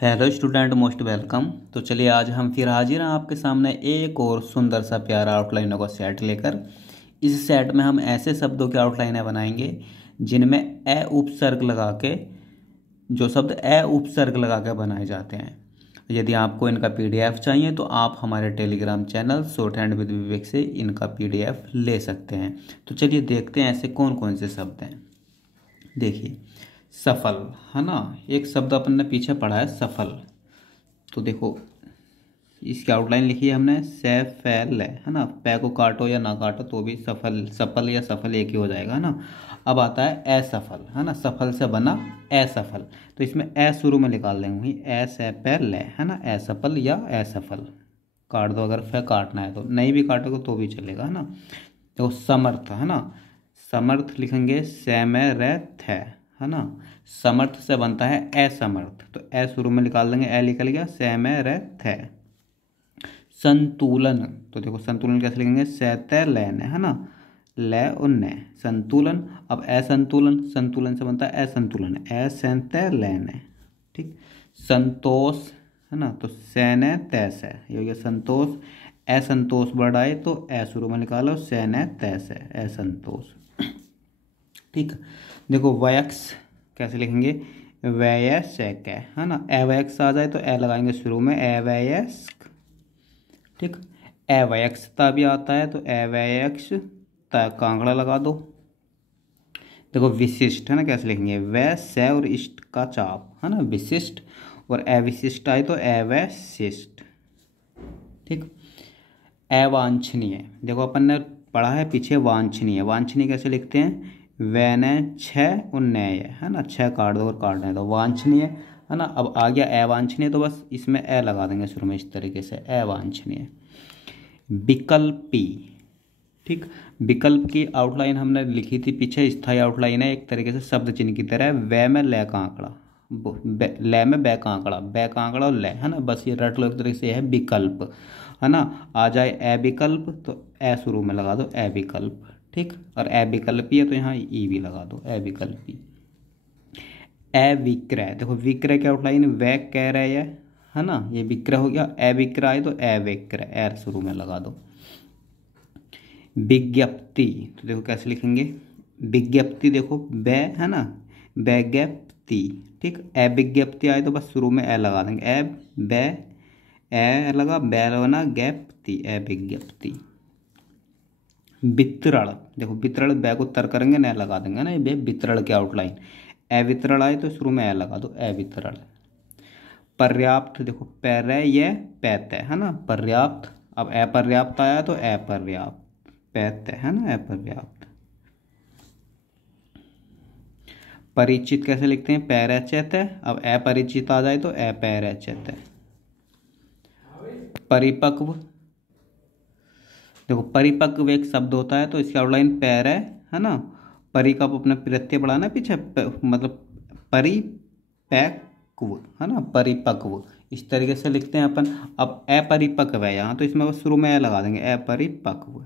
Hello student, most welcome. तो चलिए आज हम फिर हाजिर हैं आपके सामने एक और सुंदर सा प्यारा आउटलाइनों का सेट लेकर। इस सेट में हम ऐसे शब्दों की आउटलाइनें बनाएंगे जिनमें ए उपसर्ग लगा के, जो शब्द ए उपसर्ग लगा के बनाए जाते हैं। यदि आपको इनका पीडीएफ चाहिए तो आप हमारे Telegram channel short hand with Vivek से इनका पीडीएफ ले सकते हैं। तो चलिए देखते हैं ऐसे कौन कौन से शब्द हैं। देखिए, सफल है ना, एक शब्द अपन ने पीछे पढ़ा है सफल। तो देखो, इसकी आउटलाइन लिखी है हमने सैफैल है ना। पै को काटो या ना काटो तो भी सफल, सफल या सफल एक ही हो जाएगा ना। अब आता है असफल है ना, सफल से बना असफल। तो इसमें ए शुरू में निकाल देंगे, असैफैल है ना, असफल या असफल। काट दो, अगर फै काटना है तो, नहीं भी काटोगे तो भी चलेगा है ना। देखो समर्थ है ना, समर्थ लिखेंगे सैमरथ है ना। समर्थ से बनता है असमर्थ, तो ए शुरू में निकाल देंगे, ए निकल गया सैमरथ है। संतुलन, तो देखो संतुलन कैसे लिखेंगे, सैतलैन है ना, ले उन्ने संतुलन। अब असंतुलन, संतुलन से बनता है असंतुलन, असंतलैन है। ठीक। संतोष है ना, तो सैन तैस है, ये हो गया संतोष। असंतोष वर्ड आए तो ए शुरू में निकालो, सैन तैस है, असंतोष। ठीक। देखो वयक्स कैसे लिखेंगे, वयस्क है ना। अवयक्स आ जाए तो ए लगाएंगे शुरू में, अवयस्क। ठीक। अवयक्षता भी आता है तो अवयक्ष कांगड़ा लगा दो। देखो विशिष्ट है ना, कैसे लिखेंगे, व से और इष्ट का चाप है ना, विशिष्ट। और अविशिष्ट आए तो अवशिष्ट। ठीक। अवांछनीय, देखो अपन ने पढ़ा है पीछे वांछनीय, वांछनीय कैसे लिखते हैं, वैने छः उन्नय है ना, छः काट दो और काटना तो वांछनीय है ना। अब आ गया अवांछनीय तो बस इसमें ए लगा देंगे शुरू में, इस तरीके से अवांछनीय। विकल्पी, ठीक। विकल्प की आउटलाइन हमने लिखी थी पीछे, स्थायी आउटलाइन है एक तरीके से शब्द चिन्ह की तरह। वे में ले का आंकड़ा, ले में बै का आंकड़ा, बै का आंकड़ा और ले है ना, बस ये रट लो एक तरीके से है विकल्प है ना। आ जाए अविकल्प तो ए शुरू में लगा दो, अविकल्प। ठीक। और अविकल्पी है तो यहाँ ई भी लगा दो, अविकल्पी। अविक्रय, देखो विक्रय की आउटलाइन वे कह रहे है ना, ये विक्रय हो गया। अविक्रय तो अविक्रय, एर शुरू में लगा दो। विज्ञप्ति, तो देखो कैसे लिखेंगे, विज्ञप्ति देखो बै है ना, वैज्ञप्ति। ठीक। अविज्ञप्ति आए तो बस शुरू में ए लगा देंगे, ए बै ए लगा, बै लगाना ज्ञप्ति, अविज्ञप्ति। वितरण, देखो वितरण बै को तर करेंगे न लगा देंगे ना, ये वितरण की आउटलाइन। अवितरण आए तो शुरू में ए लगा दो, अवितरण। पर्याप्त, देखो पैरे ये पैत है ना, पर्याप्त। अब अपर्याप्त आया तो अपर्याप्त, पैत है ना, अपर्याप्त। परिचित कैसे लिखते हैं, पैराचित है। अब अपरिचित आ जाए तो अपैराचित है। परिपक्व, देखो परिपक्व एक शब्द होता है तो इसकी आउटलाइन पैर है ना। परि का अपना प्रत्यय पढ़ा ना पीछे, मतलब परिपक्व है ना, परिपक्व इस तरीके से लिखते हैं अपन। अब अपरिपक्व है यहाँ तो इसमें बस शुरू में लगा देंगे, अपरिपक्व।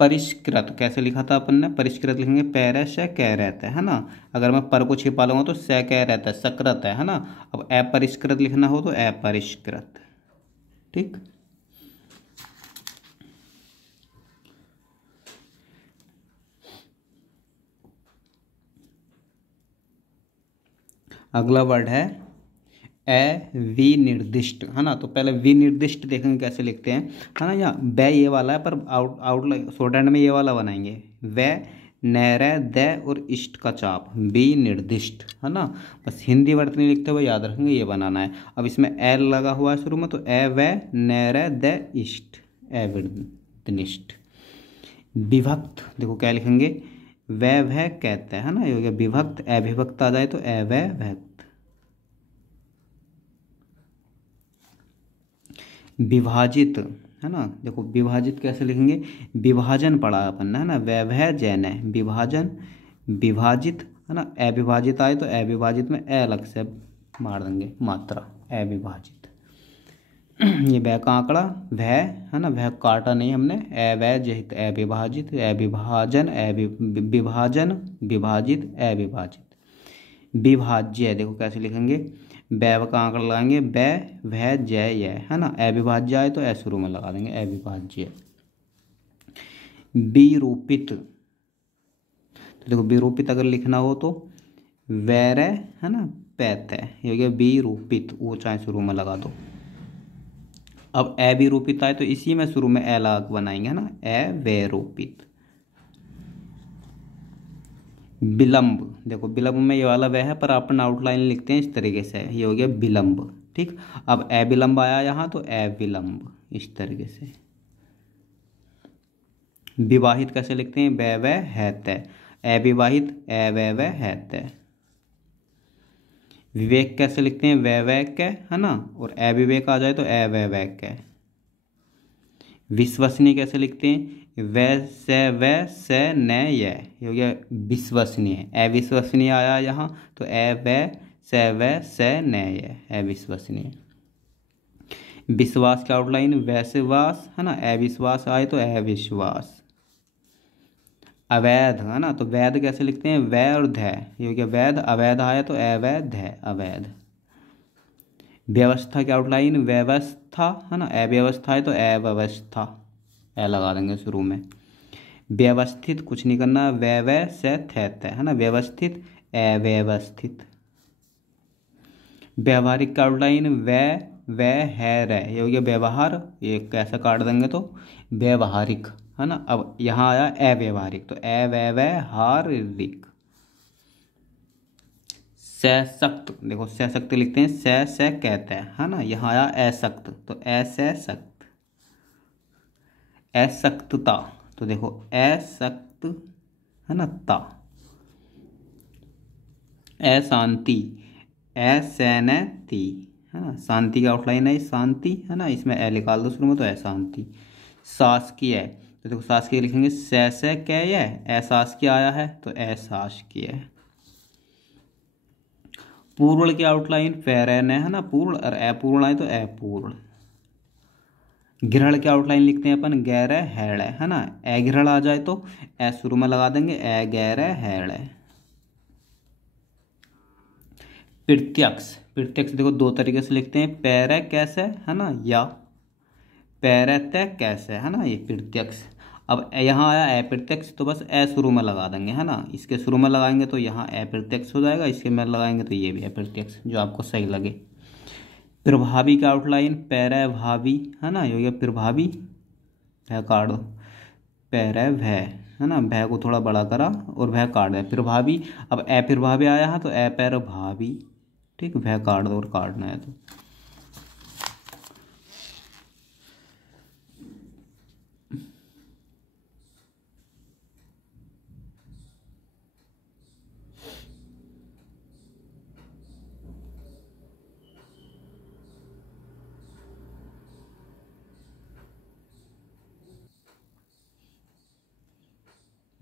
परिष्कृत कैसे लिखा था अपन ने, परिष्कृत लिखेंगे पैर से कह रहता है ना। अगर मैं पर को छिपा लूंगा तो स कह रहता है, सकृत है ना। अब अपरिष्कृत लिखना हो तो अपरिष्कृत। ठीक। अगला वर्ड है अविनिर्दिष्ट है ना। तो पहले विनिर्दिष्ट देखेंगे कैसे लिखते हैं है ना। यहाँ बै ये वाला है पर आउटलाइन शॉर्ट हैंड में ये वाला बनाएंगे, वे नैरे द और इष्ट का चाप, विनिर्दिष्ट है ना। बस हिंदी वर्ड नहीं लिखते हुए याद रखेंगे, ये बनाना है। अब इसमें एल लगा हुआ है शुरू में तो ए वे नैरे द इष्ट, अविनिर्दिष्ट। विभक्त, देखो क्या लिखेंगे, वह कहते हैं ना, ये हो गया विभक्त। अविभक्त आ जाए तो अवैभक्त। विभाजित है ना, देखो विभाजित कैसे लिखेंगे, विभाजन पढ़ा अपन है ना, वह जैन है, विभाजन। विभाजित है ना, अविभाजित आए तो अविभाजित में ए अलग से मार देंगे मात्रा, अविभाजित। ये वह का आंकड़ा वह है ना, वह काटा नहीं हमने, अवैजित अविभाजित, अविभाजन विभाजन विभाजित अविभाजित। विभाज्य, देखो कैसे लिखेंगे, बै का आंकड़ा लगाएंगे, बै भै जय य, है ना। अविभाज्य आए तो ए शुरू में लगा देंगे, अविभाज्य। विरूपित, तो देखो विरूपित अगर लिखना हो तो वैर, है ना, पैत, ये हो गया विरूपित, वो चाहे शुरू में लगा दो। अब अविरूपित आए तो इसी में शुरू में ए लगा बनाएंगे, है ना, अवैरूपित। विलंब, देखो विलंब में ये वाला वह है, पर अपन आउटलाइन लिखते हैं इस तरीके से, ये हो गया विलंब। ठीक, अब अविलंब आया यहाँ तो अविलंब, इस तरीके से। विवाहित कैसे लिखते हैं, वै वै है तय, अविवाहित अवै वै है तय। विवेक कैसे लिखते हैं, वैवैक, है ना, और अविवेक आ जाए तो अवैवैक। विश्वसनीय कैसे लिखते हैं, वै से न ये हो गया विश्वसनीय। अविश्वसनीय आया यहाँ तो वै से न ये अविश्वसनीय। विश्वास का आउटलाइन वैश्वास, है ना, अविश्वास आए तो अविश्वास। अवैध, है ना, तो वैध कैसे लिखते हैं, वै और ध, ये हो गया वैध। अवैध आया तो अवैध है, अवैध। व्यवस्था की आउटलाइन व्यवस्था, है ना, अव्यवस्था है तो अव्यवस्था, ए लगा देंगे शुरू में। व्यवस्थित कुछ नहीं करना, वै से थे, है ना, व्यवस्थित अव्यवस्थित। व्यवहारिक का आउटलाइन वै है रे, ये हो गया व्यवहार, ये कैसे काट देंगे तो व्यवहारिक, है ना। अब यहाँ आया अव्यवहारिक तो अव्यवहारिक। सशक्त, देखो सशक्त लिखते हैं, से कहते हैं, है ना, यहाँ आया असक्त तो असक्त। असक्तता, तो देखो असक्त, है ना, ता। अशांति, असैनति, है ना, शांति का आउटलाइन है शांति, है ना, इसमें ए निकाल दो शुरू में तो अशांति। शासकीय, तो देखो शासकीय लिखेंगे से कै, अशासकीय आया है तो अशासकीय। पूर्ण की आउटलाइन फेरन, है ना, पूर्ण, और अपूर्ण आए तो अपूर्ण। घृण की आउटलाइन लिखते हैं अपन गैर हैड़, है ना, अघृण आ जाए तो ए शुरू में लगा देंगे, अगैर हैड़। प्रत्यक्ष, प्रत्यक्ष देखो दो तरीके से लिखते हैं, पैर कैसे, है ना, या पैरत कैसे, है ना, ये प्रत्यक्ष। अब यहाँ आया अप्रत्यक्ष तो बस ए शुरू में लगा देंगे, है ना, इसके शुरू में लगाएंगे तो यहाँ अप्रत्यक्ष हो जाएगा, इसके में लगाएंगे तो ये भी अप्रत्यक्ष, जो आपको सही लगे। प्रभावी का आउटलाइन पैरभावी, है ना, ये हो गया प्रभावी, भय काट दो, पैरभ, है ना, भय को थोड़ा बड़ा करा और भय काट दिया, प्रभावी। अब अप्रभावी आया है तो अपैरभावी, ठीक, भय काट दो और काटना है तो।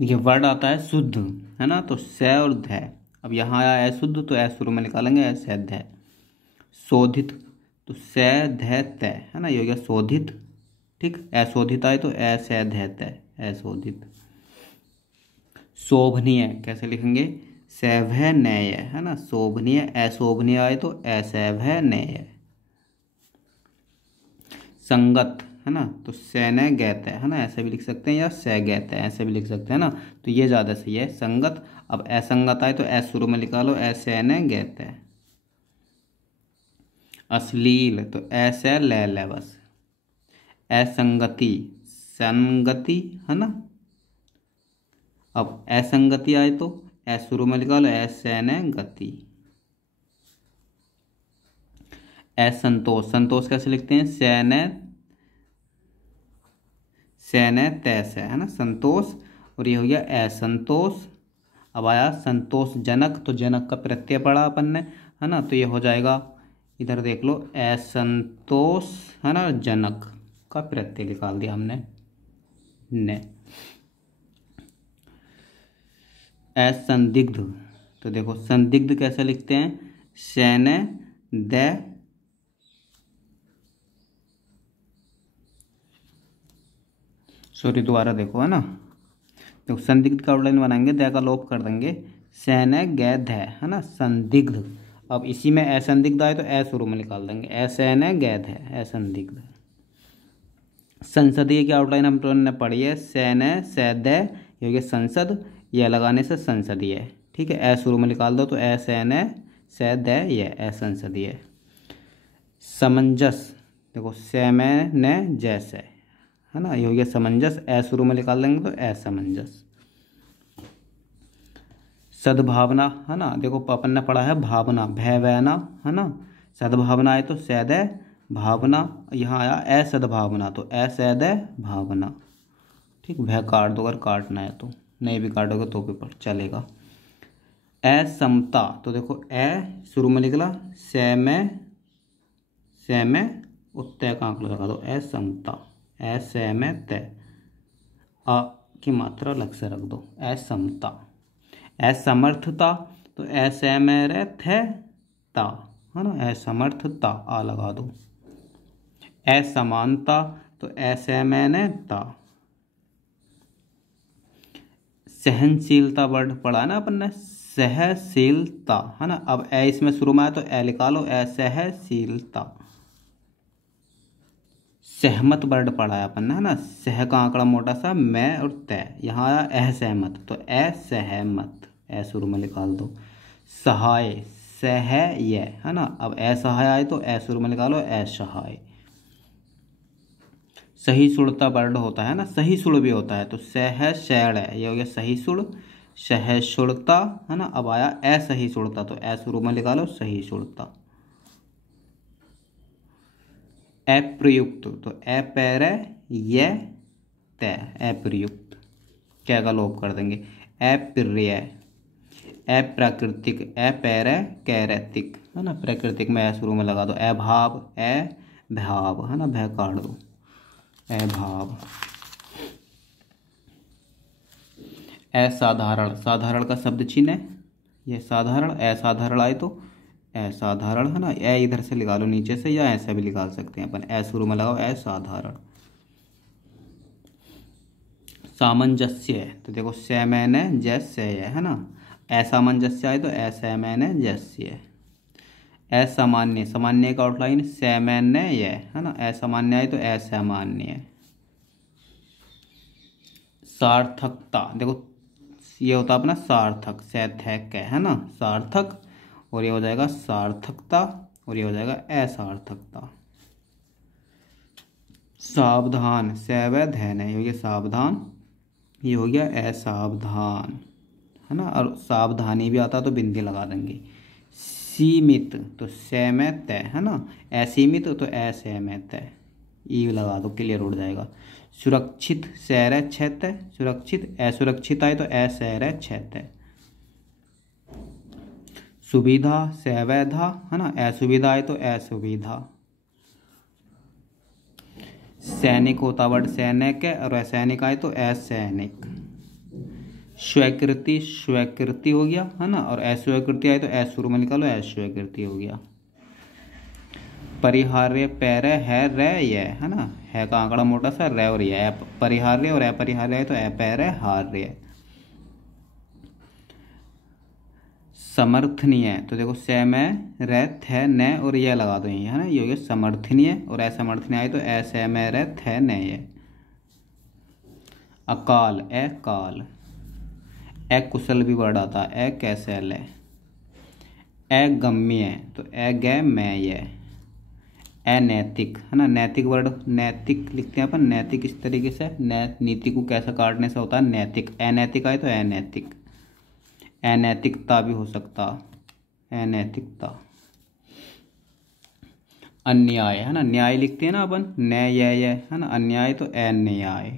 देखिए वर्ड आता है शुद्ध, है ना, तो स और ध। अब यहाँ आया अशुद्ध तो ए शुरू में निकालेंगे, ऐसे ध। शोधित, तो स ध त, है ना, ये हो गया शोधित, ठीक। अशोधित आए तो ऐसे ध त, अशोधित। शोभनीय कैसे लिखेंगे, सैभनय, है ना, शोभनीय। अशोभनीय आए तो असैभनय। संगत, है ना, तो सैन गैत, है ना, ऐसे भी लिख सकते हैं, या सै गैत ऐसे भी लिख सकते हैं ना, तो ये ज़्यादा सही है संगत। अब असंगत आए तो ऐस शुरू में निकालो, असैन गैत। अश्लील तो ऐसे ले बस। असंगति, संगति, है ना। अब असंगति आए तो ऐस शुरू में निकालो, असैन गति। असंतोष, संतोष कैसे लिखते हैं, सैन तैस, है ना, संतोष। और ये हो गया असंतोष। अब आया संतोषजनक, तो जनक का प्रत्यय पढ़ा अपन ने, है ना, तो ये हो जाएगा, इधर देख लो, असंतोष, है ना, जनक का प्रत्यय निकाल दिया हमने ने। असंदिग्ध, तो देखो संदिग्ध कैसे लिखते हैं, सैन द, सॉरी दोबारा देखो, है ना, देखो संदिग्ध का आउटलाइन बनाएंगे, द का लोप कर देंगे, सैने गैध है ना, संदिग्ध। अब इसी में असंदिग्ध आए तो ए शुरू में निकाल देंगे, असैने गैध है, असंदिग्ध। संसदीय की आउटलाइन हम लोगों ने पढ़ी है, सैने सैदय, ये हो गया संसद, यह लगाने से संसदीय, ठीक है। ए शुरू में निकाल दो तो ए सैने सैदय ये असंसदीय। समंजस, देखो सैमे ने जैसे है ना, ये हो गया समंजस, ए शुरू में निकाल देंगे तो असमंजस। सद्भावना है ना, देखो अपन ने पढ़ा है भावना, भय वैना है ना, सद्भावना है तो सैदय भावना, यहाँ आया असद्भावना तो असैदय भावना, ठीक। भय काट दो अगर काटना है तो, नहीं भी काटोगे तो भी पर चलेगा। असमता, तो देखो ए शुरू में निकला, सै में उत्तय का आंकड़ा लगा दो, असमता, असैम तय, अ की मात्रा अलग से रख दो, असमता। असमर्थता, तो असैम थे ता है ना, असमर्थता आ लगा दो। असमानता, तो असैमने ता। सहनशीलता वर्ड पढ़ा है ना अपन ने, सहशीलता है ना, अब ए इसमें शुरू में आया तो ए लिखा लो, असहशीलता। सहमत वर्ड पढ़ा है अपन ने है ना, सह का आंकड़ा मोटा सा, मैं और तय, यहाँ आया असहमत तो असहमत, ए शुरू में निकाल दो। सहाय, सहाय है ना, अब असहाय आए तो ए शुरू में निकालो, असहाय। सही सुड़ता वर्ड होता है ना, सही सुड़ भी होता है तो सह शैड़ है, ये हो गया सही सुड़, सह सुड़ता है ना। अब आया असही सुड़ता तो ए शुरू में निकालो, सही सुड़ता। अप्रयुक्त, तो अपैर ये तय, अप्रयुक्त, क्या का लोप कर देंगे, अप्रिय, अप्राकृतिक, अपैर कैरैतिक है ना, प्राकृतिक में शुरू में लगा दो, अभाव, अभाव है ना, भय काट दो, अभाव। असाधारण, साधारण का शब्द चिन्ह है ये साधारण, असाधारण आए तो असाधारण है ना, ए इधर से निकालो नीचे से, या ऐसा भी निकाल सकते हैं अपन, ए शुरू में लगाओ, असाधारण। सामंजस्य, तो देखो सैमैने जैसे है ना, असामंजस्य आए तो असैमैने जैसे। असामान्य, सामान्य का आउटलाइन सैमैन्य है ना, असामान्य आए तो असामान्य। सार्थकता, देखो ये होता अपना सार्थक, सैथक है ना, सार्थक, और ये हो जाएगा सार्थकता, और ये हो जाएगा असार्थकता। सावधान, सैवधैन है, ये हो गया सावधान, ये हो गया असावधान है ना, और सावधानी भी आता तो बिंदी लगा देंगे। सीमित, तो सैमत है ना, असीमित तो असैमत है, ई लगा दो, क्लियर उड़ जाएगा। सुरक्षित, सैर क्षत, सुरक्षित, असुरक्षित आए तो असैर क्षत। सुविधा, सवैधा है ना, असुविधा आए तो असुविधा। सैनिक होता वर्ड सैनिक है, और असैनिक आए तो असैनिक। स्वीकृति, स्वीकृति हो गया है ना, और अस्वीकृति आए तो ए शुरू में निकालो, अस्वीकृति हो गया। परिहार्य, पैर है रे ये है ना, है का आंकड़ा मोटा सा, रे और ये, परिहार्य और अपरिहार्य है तो अपरिहार्य। समर्थनीय, तो देखो सैमय रे थे न और यह लगा दो है ना, ये हो गया समर्थनीय, और असमर्थनीय आए तो असैमय रे थे न ये। अकाल, अकाल, अकुशल भी वर्ड आता है, अकैशल है। अगम्य, तो अगम्य। अनैतिक है ना, नैतिक वर्ड, नैतिक लिखते हैं अपन, नैतिक इस तरीके से, नीति को कैसा काटने से होता है नैतिक, अनैतिक आए तो अनैतिक। अनैतिकता भी हो सकता, अनैतिकता। अन्याय है ना, न्याय लिखते हैं ना अपन, न्याय है ना, अन्याय तो अन्याय।